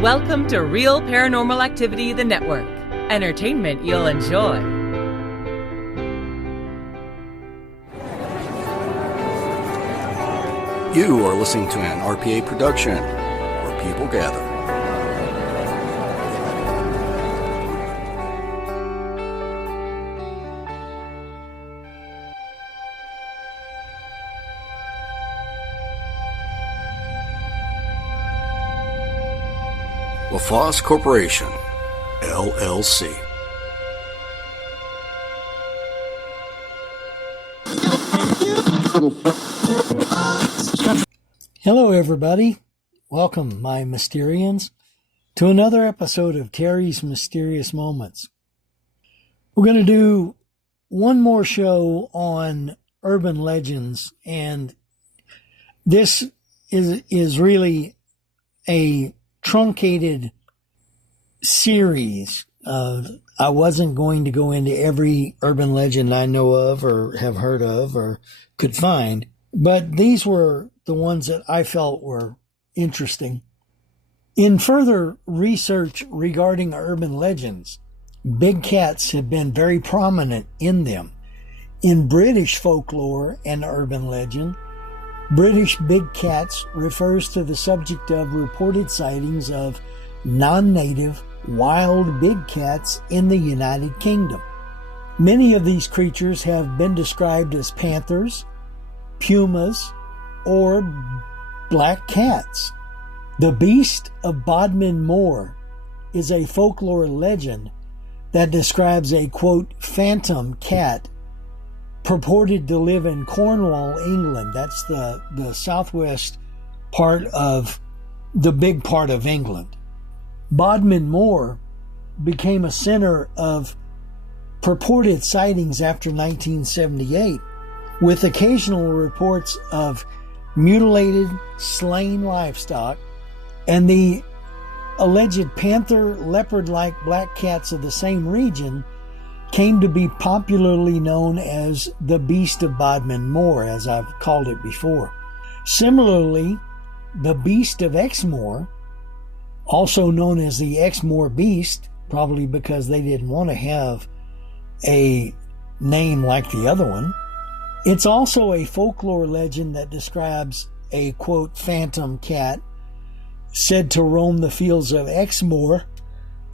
Welcome to Real Paranormal Activity, the network. Entertainment you'll enjoy. You are listening to an RPA production, where people gather. LaFosse Corporation, LLC. Hello, everybody. Welcome, my Mysterians, to another episode of Terry's Mysterious Moments. We're going to do one more show on urban legends, and this is really a truncated series. I wasn't going to go into every urban legend I know of or have heard of or could find, but these were the ones that I felt were interesting. In further research regarding urban legends, big cats have been very prominent in them. In British folklore and urban legend, British big cats refers to the subject of reported sightings of non-native wild big cats in the United Kingdom. Many of these creatures have been described as panthers, pumas, or black cats. The Beast of Bodmin Moor is a folklore legend that describes a, quote, phantom cat purported to live in Cornwall, England. That's the southwest part of the big part of England. Bodmin Moor became a center of purported sightings after 1978, with occasional reports of mutilated, slain livestock, and the alleged panther, leopard-like black cats of the same region came to be popularly known as the Beast of Bodmin Moor, as I've called it before. Similarly, the Beast of Exmoor, also known as the Exmoor Beast, probably because they didn't want to have a name like the other one. It's also a folklore legend that describes a, quote, phantom cat said to roam the fields of Exmoor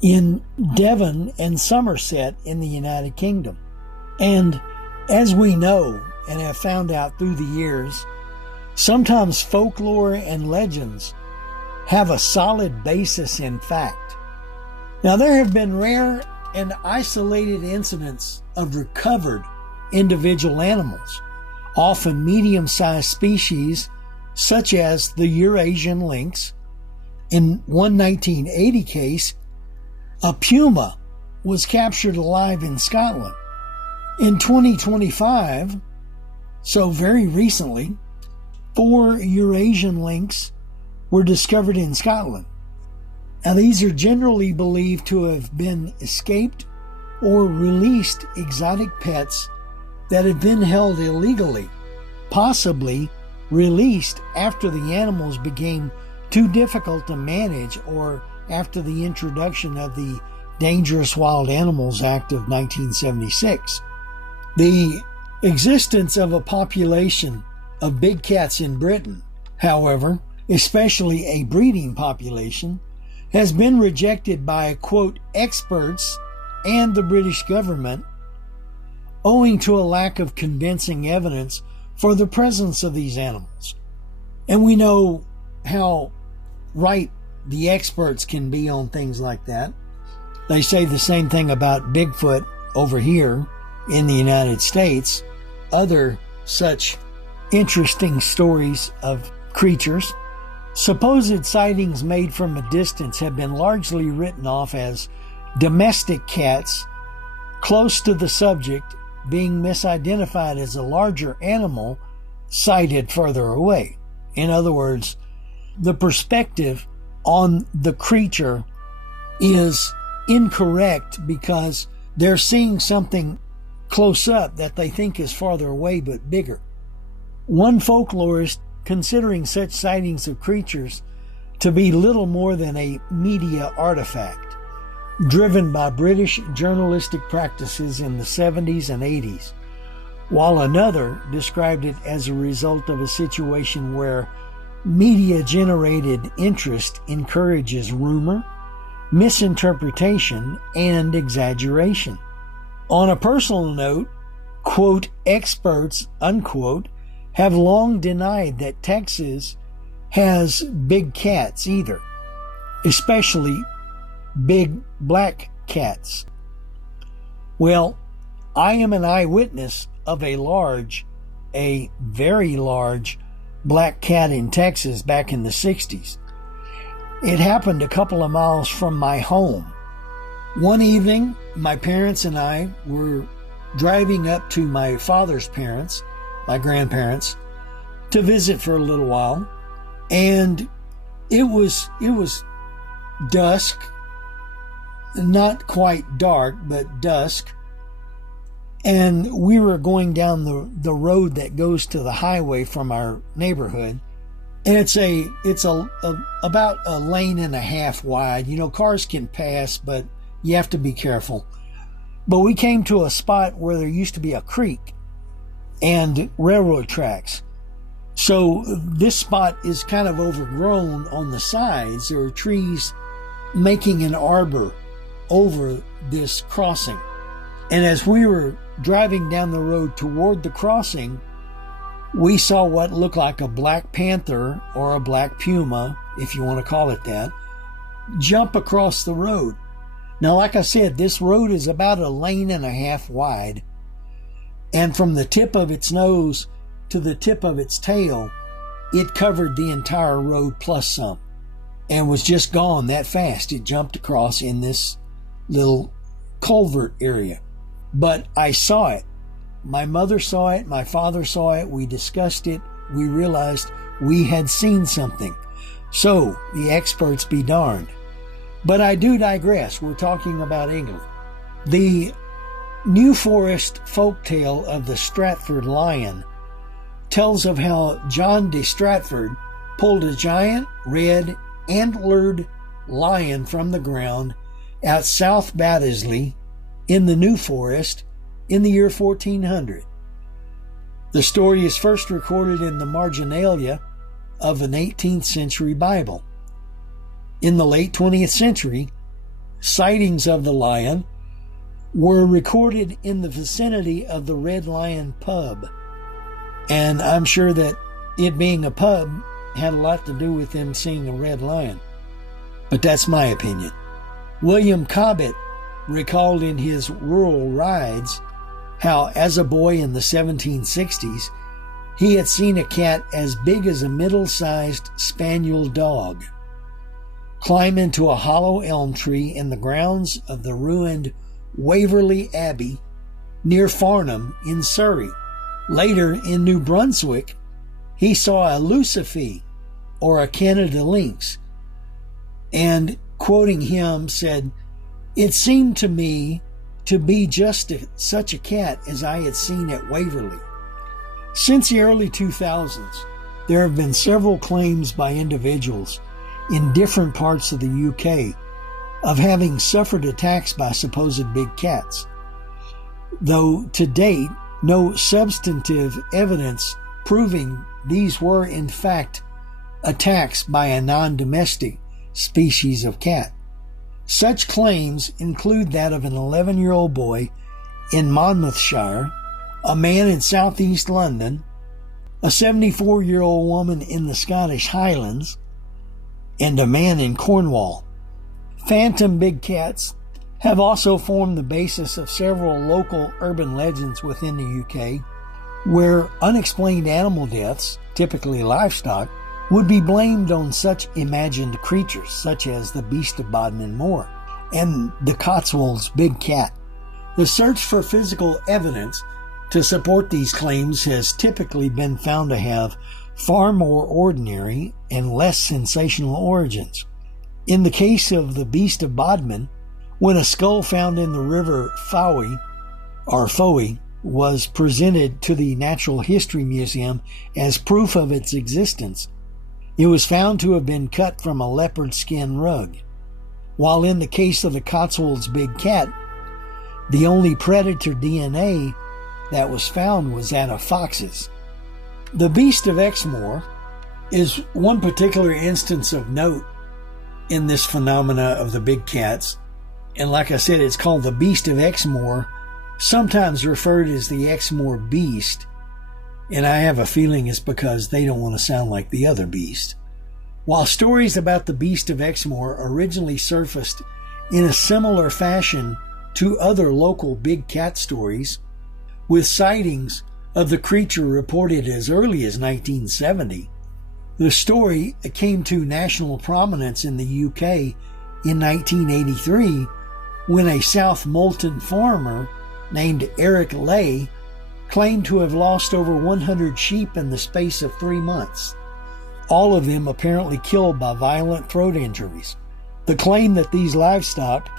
in Devon and Somerset in the United Kingdom. And as we know and have found out through the years, sometimes folklore and legends have a solid basis in fact. Now, there have been rare and isolated incidents of recovered individual animals, often medium-sized species such as the Eurasian lynx. In one 1980 case, a puma was captured alive in Scotland. In 2025, so very recently, 4 Eurasian lynx were discovered in Scotland. Now, these are generally believed to have been escaped or released exotic pets that had been held illegally, possibly released after the animals became too difficult to manage or after the introduction of the Dangerous Wild Animals Act of 1976. The existence of a population of big cats in Britain, however, especially a breeding population, has been rejected by, quote, experts and the British government, owing to a lack of convincing evidence for the presence of these animals. And we know how right the experts can be on things like that. They say the same thing about Bigfoot over here in the United States, other such interesting stories of creatures. Supposed sightings made from a distance have been largely written off as domestic cats, close to the subject being misidentified as a larger animal sighted further away. In other words, the perspective on the creature is incorrect because they're seeing something close up that they think is farther away but bigger. One folklorist, considering such sightings of creatures to be little more than a media artifact, driven by British journalistic practices in the 70s and 80s, while another described it as a result of a situation where media-generated interest encourages rumor, misinterpretation, and exaggeration. On a personal note, quote, experts, unquote, have long denied that Texas has big cats either, especially big black cats. Well, I am an eyewitness of a very large black cat in Texas back in the 60s. It happened a couple of miles from my home. One evening, my parents and I were driving up to my father's parents, my grandparents, to visit for a little while, and it was dusk, not quite dark, but dusk, and we were going down the road that goes to the highway from our neighborhood, and it's about a lane and a half wide. You know, cars can pass, but you have to be careful. But we came to a spot where there used to be a creek and railroad tracks. So this spot is kind of overgrown on the sides. There are trees making an arbor over this crossing. And as we were driving down the road toward the crossing, we saw what looked like a black panther or a black puma, if you want to call it that, jump across the road. Now, like I said, this road is about a lane and a half wide, and from the tip of its nose to the tip of its tail, it covered the entire road plus some, and was just gone that fast. It jumped across in this little culvert area. But I saw it. My mother saw it. My father saw it. We discussed it. We realized we had seen something. So, the experts be darned. But I do digress. We're talking about England. The New Forest folktale of the Stratford lion tells of how John de Stratford pulled a giant red antlered lion from the ground at South Baddesley in the New Forest in the year 1400. The story is first recorded in the marginalia of an 18th century Bible. In the late 20th century, sightings of the lion were recorded in the vicinity of the Red Lion pub. And I'm sure that it being a pub had a lot to do with them seeing a red lion. But that's my opinion. William Cobbett recalled in his Rural Rides how, as a boy in the 1760s, he had seen a cat as big as a middle-sized spaniel dog climb into a hollow elm tree in the grounds of the ruined Waverley Abbey near Farnham in Surrey. Later, in New Brunswick, he saw a lucifee, or a Canada lynx, and, quoting him, said, "It seemed to me to be just such a cat as I had seen at Waverley." Since the early 2000s, there have been several claims by individuals in different parts of the UK of having suffered attacks by supposed big cats, though to date no substantive evidence proving these were in fact attacks by a non-domestic species of cat. Such claims include that of an 11-year-old boy in Monmouthshire, a man in southeast London, a 74-year-old woman in the Scottish Highlands, and a man in Cornwall. Phantom big cats have also formed the basis of several local urban legends within the UK, where unexplained animal deaths, typically livestock, would be blamed on such imagined creatures, such as the Beast of Bodmin Moor and the Cotswolds big cat. The search for physical evidence to support these claims has typically been found to have far more ordinary and less sensational origins. In the case of the Beast of Bodmin, when a skull found in the river Fowey was presented to the Natural History Museum as proof of its existence, It was found to have been cut from a leopard skin rug, while in the case of the Cotswolds big cat, the only predator DNA that was found was that of foxes. The Beast of Exmoor is one particular instance of note in this phenomena of the big cats. And like I said, it's called the Beast of Exmoor, sometimes referred as the Exmoor Beast. And I have a feeling it's because they don't want to sound like the other beast. While stories about the Beast of Exmoor originally surfaced in a similar fashion to other local big cat stories, with sightings of the creature reported as early as 1970, the story came to national prominence in the UK in 1983 when a South Molton farmer named Eric Lay claimed to have lost over 100 sheep in the space of 3 months, all of them apparently killed by violent throat injuries. The claim that these livestock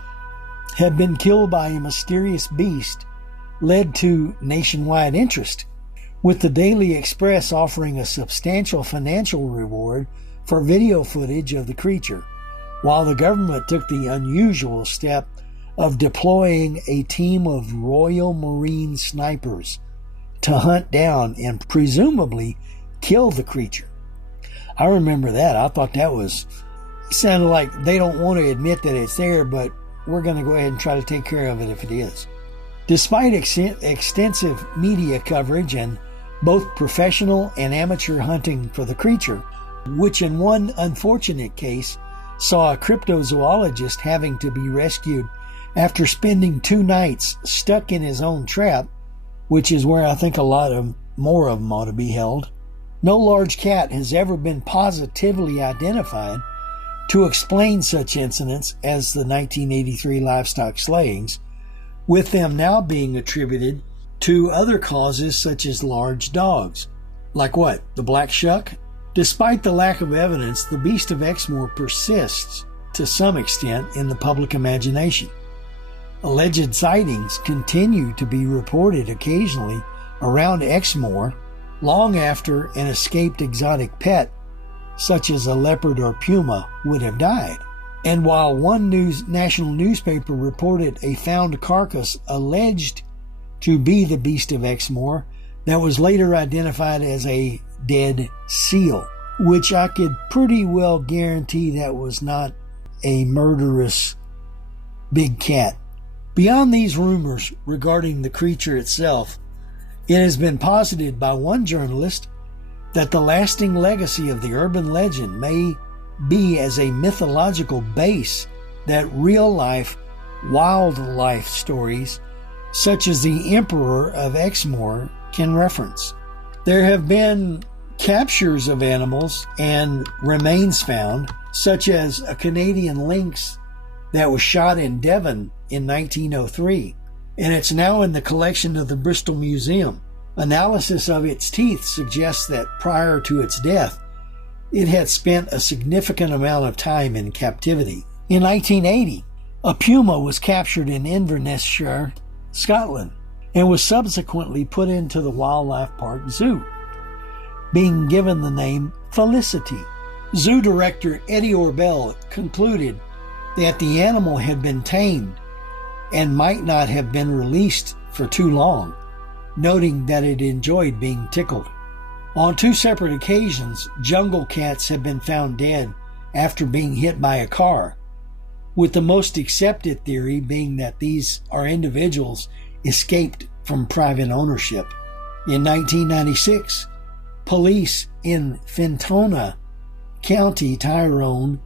had been killed by a mysterious beast led to nationwide interest, with the Daily Express offering a substantial financial reward for video footage of the creature, while the government took the unusual step of deploying a team of Royal Marine snipers to hunt down and presumably kill the creature. I remember that. I thought that sounded like they don't want to admit that it's there, but we're going to go ahead and try to take care of it if it is. Despite extensive media coverage and both professional and amateur hunting for the creature, which in one unfortunate case saw a cryptozoologist having to be rescued after spending 2 nights stuck in his own trap, which is where I think a lot more of them ought to be held, no large cat has ever been positively identified to explain such incidents as the 1983 livestock slayings, with them now being attributed to other causes such as large dogs. Like what? The black shuck? Despite the lack of evidence, the Beast of Exmoor persists to some extent in the public imagination. Alleged sightings continue to be reported occasionally around Exmoor long after an escaped exotic pet, such as a leopard or puma, would have died. And while one national newspaper reported a found carcass alleged to be the Beast of Exmoor that was later identified as a dead seal, which I could pretty well guarantee that was not a murderous big cat. Beyond these rumors regarding the creature itself, it has been posited by one journalist that the lasting legacy of the urban legend may be as a mythological base that real-life wildlife stories such as the Emperor of Exmoor can reference. There have been captures of animals and remains found, such as a Canadian lynx that was shot in Devon in 1903, and it's now in the collection of the Bristol Museum. Analysis of its teeth suggests that prior to its death, it had spent a significant amount of time in captivity. In 1980, a puma was captured in Inverness-shire, Scotland, and was subsequently put into the Wildlife Park Zoo, being given the name Felicity. Zoo director Eddie Orbell concluded that the animal had been tamed and might not have been released for too long, noting that it enjoyed being tickled. On 2 separate occasions, jungle cats have been found dead after being hit by a car, with the most accepted theory being that these are individuals escaped from private ownership. In 1996, police in Fintona County, Tyrone,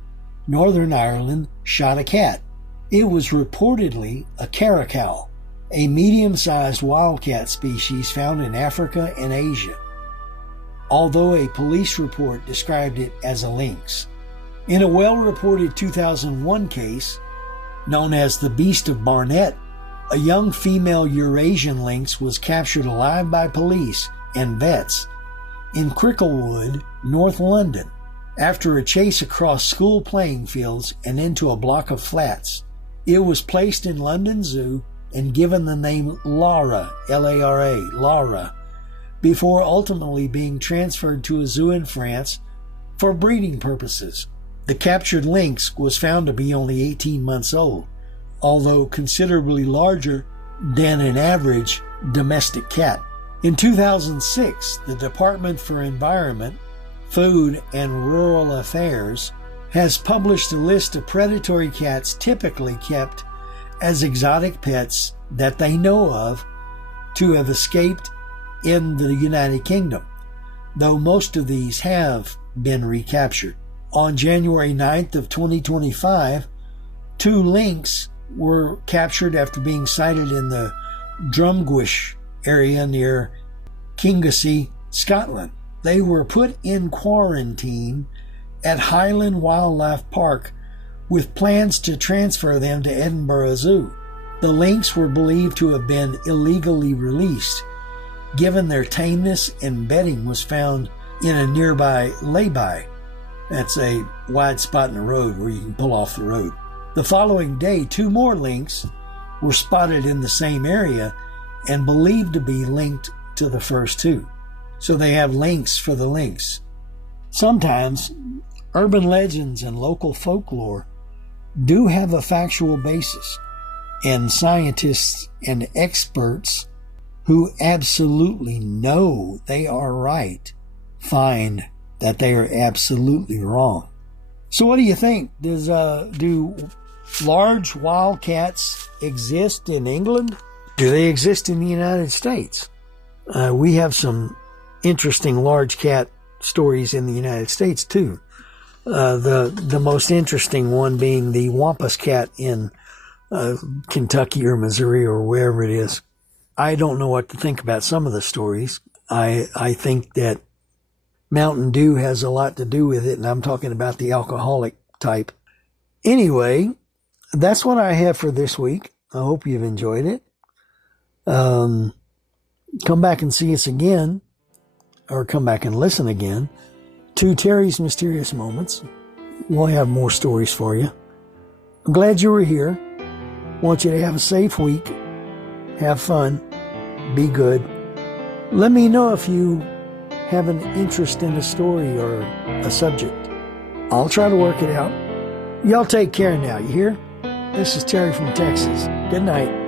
Northern Ireland, shot a cat. It was reportedly a caracal, a medium-sized wildcat species found in Africa and Asia, although a police report described it as a lynx. In a well-reported 2001 case, known as the Beast of Barnet, a young female Eurasian lynx was captured alive by police and vets in Cricklewood, North London, after a chase across school playing fields and into a block of flats. It was placed in London Zoo and given the name Lara, L-A-R-A, Lara, before ultimately being transferred to a zoo in France for breeding purposes. The captured lynx was found to be only 18 months old, although considerably larger than an average domestic cat. In 2006, the Department for Environment, Food and Rural Affairs has published a list of predatory cats typically kept as exotic pets that they know of to have escaped in the United Kingdom, though most of these have been recaptured. On January 9th of 2025, 2 lynx were captured after being sighted in the Drumgwish area near Kingassy, Scotland. They were put in quarantine at Highland Wildlife Park with plans to transfer them to Edinburgh Zoo. The lynx were believed to have been illegally released, given their tameness, and bedding was found in a nearby lay-by. That's a wide spot in the road where you can pull off the road. The following day, 2 more lynx were spotted in the same area and believed to be linked to the first 2. So they have links for the lynx. Sometimes urban legends and local folklore do have a factual basis, and scientists and experts who absolutely know they are right find that they are absolutely wrong. So what do you think? Do large wildcats exist in England? Do they exist in the United States? We have some interesting large cat stories in the United States too. The most interesting one being the Wampus cat in Kentucky or Missouri or wherever it is. I don't know what to think about some of the stories. I think that Mountain Dew has a lot to do with it, and I'm talking about the alcoholic type. Anyway, that's what I have for this week. I hope you've enjoyed it. Come back and see us again, or come back and listen again to Terry's Mysterious Moments. We'll have more stories for you. I'm glad you were here. Want you to have a safe week. Have fun. Be good. Let me know if you have an interest in a story or a subject. I'll try to work it out. Y'all take care now, you hear? This is Terry from Texas. Good night.